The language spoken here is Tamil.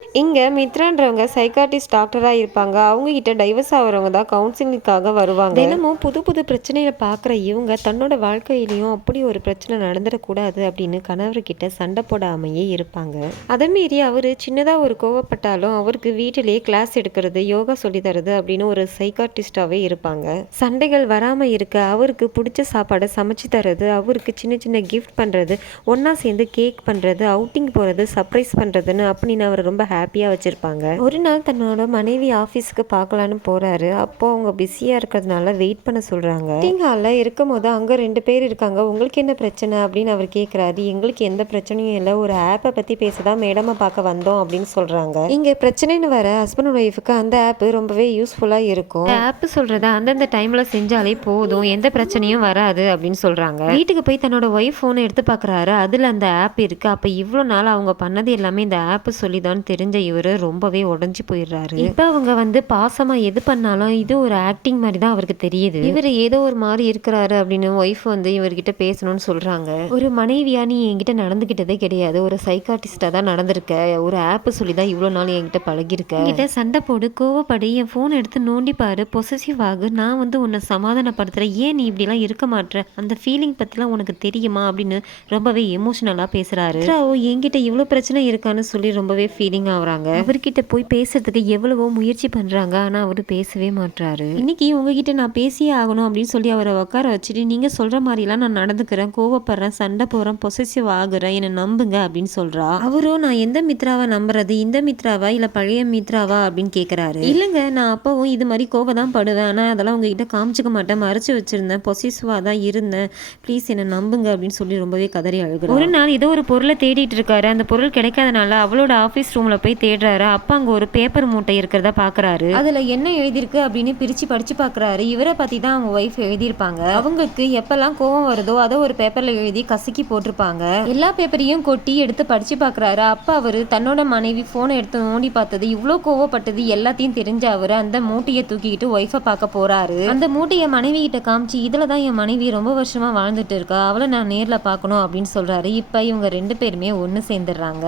இங்க மித்ரான்றவங்க சைக்காட்ரிஸ்ட் டாக்டரா இருப்பாங்க. அவங்க கிட்ட டைவர்ஸ் ஆகுறவங்க தான் கவுன்சிலிங்காக வருவாங்க. தினமும் புது புது பிரச்சனைய பார்க்குற இவங்க தன்னோட வாழ்க்கையிலயும் அப்படி ஒரு பிரச்சனை நடந்துடக்கூடாது அப்படின்னு கணவர்கிட்ட சண்டை போடாமையே இருப்பாங்க. அதை மீறி அவரு சின்னதா ஒரு கோவப்பட்டாலும் அவருக்கு வீட்டிலேயே கிளாஸ் எடுக்கிறது, யோகா சொல்லி தரது அப்படின்னு ஒரு சைக்காட்ரிஸ்டாவே இருப்பாங்க. சண்டைகள் வராம இருக்க அவருக்கு பிடிச்ச சாப்பாடை சமைச்சு தரது, அவருக்கு சின்ன சின்ன கிஃப்ட் பண்றது, ஒன்னா சேர்ந்து கேக் பண்றது, அவுட்டிங் போறது, சர்ப்ரைஸ் பண்றதுன்னு அப்படின்னு அவர் ரொம்ப ஹாப்பியாக வச்சுருப்பாங்க. ஒரு நாள் தன்னோட மனைவி ஆஃபீஸ்க்கு பார்க்கலான்னு போகிறாரு. அப்போ அவங்க பிஸியாக இருக்கிறதுனால வெயிட் பண்ண சொல்கிறாங்க. மீட்டிங் ஹாலில் இருக்கும் போது அங்கே 2 பேர் இருக்காங்க. உங்களுக்கு என்ன பிரச்சனை அப்படின்னு அவர் கேட்குறாரு. எங்களுக்கு எந்த பிரச்சனையும் இல்லை, ஒரு ஆப்பை பற்றி பேசதான் மேடமை பார்க்க வந்தோம் அப்படின்னு சொல்கிறாங்க. இங்கே பிரச்சனைன்னு வர ஹஸ்பண்ட் அண்ட் ஒய்ஃபுக்கு அந்த ஆப் ரொம்பவே யூஸ்ஃபுல்லாக இருக்கும். ஆப் சொல்கிறத அந்தந்த டைமில் செஞ்சாலே போதும், எந்த பிரச்சனையும் வராது அப்படின்னு சொல்கிறாங்க. வீட்டுக்கு போய் தன்னோட ஒய்ஃப் ஃபோனை எடுத்து பார்க்குறாரு. அதில் அந்த ஆப் இருக்குது. அப்போ இவ்வளோ நாள் அவங்க பண்ணது எல்லாமே இந்த ஆப் சொல்லி தான் தெரிஞ்ச இவரு ரொம்பவே உடஞ்சி போயிடுறாரு. இப்ப அவங்க பாசமா எது பண்ணாலும் இது ஒரு ஆக்டிங் மாதிரி தான் அவருக்கு தெரியுது. இவர் ஏதோ ஒரு மாதிரி இருக்கிறாரு அப்படின்னு ஒய்ஃப் இவர்கிட்ட பேசணும்னு சொல்றாங்க. ஒரு மனைவியா நீ என்கிட்ட நடந்துகிட்டதே கிடையாது, ஒரு சைக்காட்டிஸ்டா தான் நடந்திருக்க, ஒரு ஆப் சொல்லி தான் இவ்வளவு நாள் என்கிட்ட பழகிருக்க, என்கிட்ட சண்டை போடு, கோவப்படு, என் போன் எடுத்து நோண்டி பாரு, பொசசிவ் ஆகு, நான் உன்னை சமாதானப்படுத்துறேன், ஏன் நீ இப்படி எல்லாம் இருக்க மாட்டேற, அந்த ஃபீலிங் பத்திலாம் உனக்கு தெரியுமா அப்படின்னு ரொம்பவே எமோஷனலா பேசுறாரு. என்கிட்ட இவ்வளவு பிரச்சனை இருக்கான்னு சொல்லி ரொம்பவே ஃபீலிங் ஆகுறாங்க. அவர்கிட்ட போய் பேசுறதுக்கு எவ்வளவோ முயற்சி பண்றாங்க, ஆனா அவரு பேசவே மாட்டாரு. இன்னைக்கு உங்ககிட்ட நான் பேசியே ஆகணும் அப்படின்னு சொல்லி அவரை உட்கார வச்சுட்டு, நீங்க சொல்ற மாதிரி எல்லாம் நான் நடந்துக்கிறேன், கோவப்படுறேன், சண்டை போறேன், பொசசிவ் ஆகுறேன், என்னை நம்புங்க அப்படின்னு சொல்றா. அவரும் நான் எந்த மித்ராவை நம்புறது, இந்த மித்ராவா இல்ல பழைய மித்ராவா அப்படின்னு கேக்குறாரு. இல்லங்க, நான் அப்பவும் இது மாதிரி கோவம் தான் படுவேன், ஆனா அதெல்லாம் உங்ககிட்ட காமிச்சுக்க மாட்டேன், மறைச்சு வச்சிருந்தேன், பொசிசிவா தான் இருந்தேன், ப்ளீஸ் என்னை நம்புங்க அப்படின்னு சொல்லி ரொம்பவே கதறி அழுகுறாரு. ஒரு நாள் ஏதோ ஒரு பொருளை தேடிட்டு இருக்காரு. அந்த பொருள் கிடைக்காதனால அவளோட ஆபீஸ் ரூம்ல போய் தேடுறாரு. அப்ப அங்க ஒரு பேப்பர் மூட்டை இருக்கிறத பாக்குறாரு. அதுல என்ன எழுதிருக்கு அப்படின்னு பிரிச்சு படிச்சு பாக்குறாரு. இவரை பத்தி தான் அவங்க ஒய்ஃப் எழுதியிருப்பாங்க. அவங்களுக்கு எப்பெல்லாம் கோவம் வருதோ அதை ஒரு பேப்பர்ல எழுதி கசக்கி போட்டிருப்பாங்க. எல்லா பேப்பரையும் கொட்டி எடுத்து படிச்சு பாக்குறாரு. அப்ப அவரு தன்னோட மனைவி போனை எடுத்து நோண்டி பார்த்தது, இவ்வளவு கோவப்பட்டது எல்லாத்தையும் தெரிஞ்ச அவரு அந்த மூட்டையை தூக்கிக்கிட்டு ஒய்ஃபை பார்க்க போறாரு. அந்த மூட்டையை மனைவி கிட்ட காமிச்சு, இதுலதான் என் மனைவி ரொம்ப வருஷமா வாழ்ந்துட்டு இருக்கா, அவளை நான் நேர்ல பார்க்கணும் அப்படின்னு சொல்றாரு. இப்ப இவங்க 2 பேருமே ஒன்னு சேர்ந்துடுறாங்க.